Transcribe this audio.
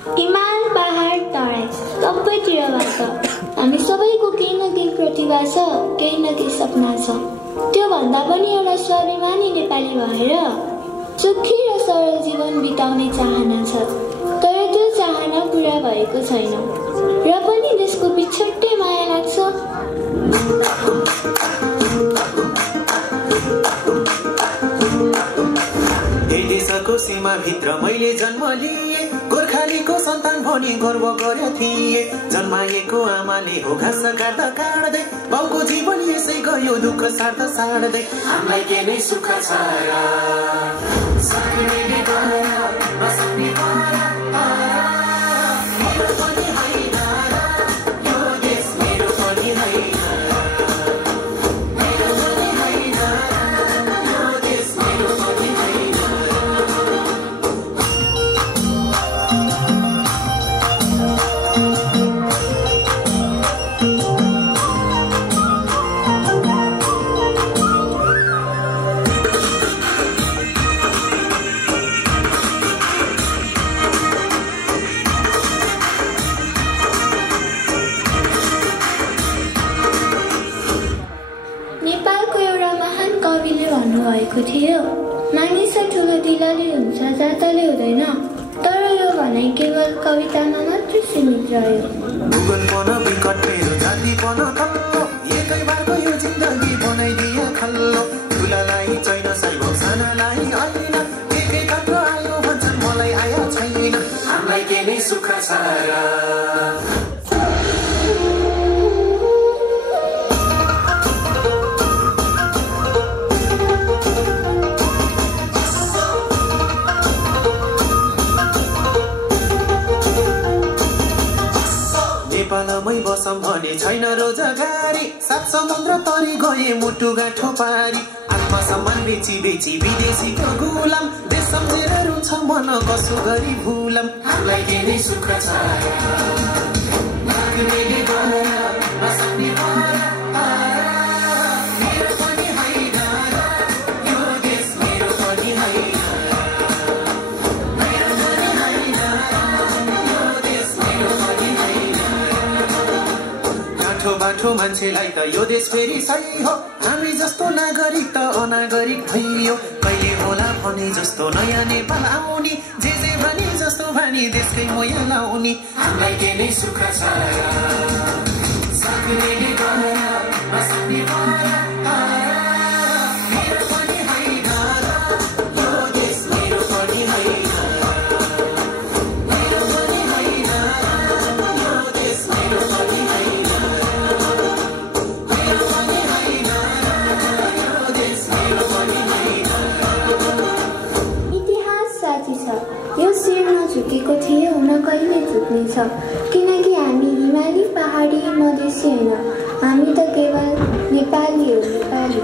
हिमाल पहाड तराई सबैतिरबाट हामी सबैको केही न केही प्रतिभा छ, केही न केही सपना छ। त्यो भन्दा पनि एउटा स्वाभिमानी नेपाली भएर सुखी र सरल जीवन बिताउने चाहना छ, तर त्यो चाहना पूरा भएको छैन र पनि देशको पिछट्टै माया लाग्छ। देशको सीमा भित्र मैले जन्म लिए, गोर्खालीको सन्तान भनी गर्व गरे थिए। जन्माएको आमाले हो घाँस काट्दा काट्दै, बाउको जीवन यसै गयो दुःख सार्दा सार्दै। हामीलाई के नै सुख छ र सक्नेले गर नसक्ने गर, मेरो पनि होइन र यो देश मेरो पनि होइन, मेरो पनि होइन र यो देश मेरो पनि होइन। भएको थियो, मानिस ठुलो दिलले हुन्छ जातले हुँदैन। तर यो भनाइ केवल कवितामा मात्रै सीमित रह्यो। भूगोलपन विकट मेरो जातिपन खल्लो, एकैबारको यो जिन्दगी बनाइदिए खल्लो। ठुलालाई छैन सैब सानालाई होइन, एकै खतरो आयो भन्छन् मलाई आयो छैन। हामीलाई के नै सुख छ र नेपालमै बसम भने छैन रोजगारी, सात समुद्र तरी गए मुटु गाँठो पारी। आत्मसम्मान बेची बेची विदेशीको गुलाम, देश सम्झेर रुन्छ मन कसो गरी भुलम। हामीलाई के नै सुख छ लाग्नेले गर नसक्ने गर, मेरो पनि होइन र यो देश मेरो पनि होइन, मेरो पनि होइन र यो देश मेरो पनि होइन। बाठो बाठो मान्छेलाई त यो देश फेरि सही हो, हामी जस्तो नागरिक त अनागरिक भइयो। कहिले होला भने जस्तो नयाँ नेपाल आउने, जे भने जस्तो भने देशकै मोया लाउने। हामीलाई के नै सुख छ सक्नेले गर नसक्ने गर, मेरो पनि होइन र यो देश मेरो पनि होइन, मेरो पनि होइन र यो देश मेरो पनि होइन, मेरो पनि होइन र यो देश मेरो पनि होइन। इतिहास साँची छ, यो शिर नझुकेको थियो न कहिले झुक्नेछ, किनकि हामी हिमाली पहाडी मधेसी होइन, हामी त केवल नेपाली हो, नेपाली।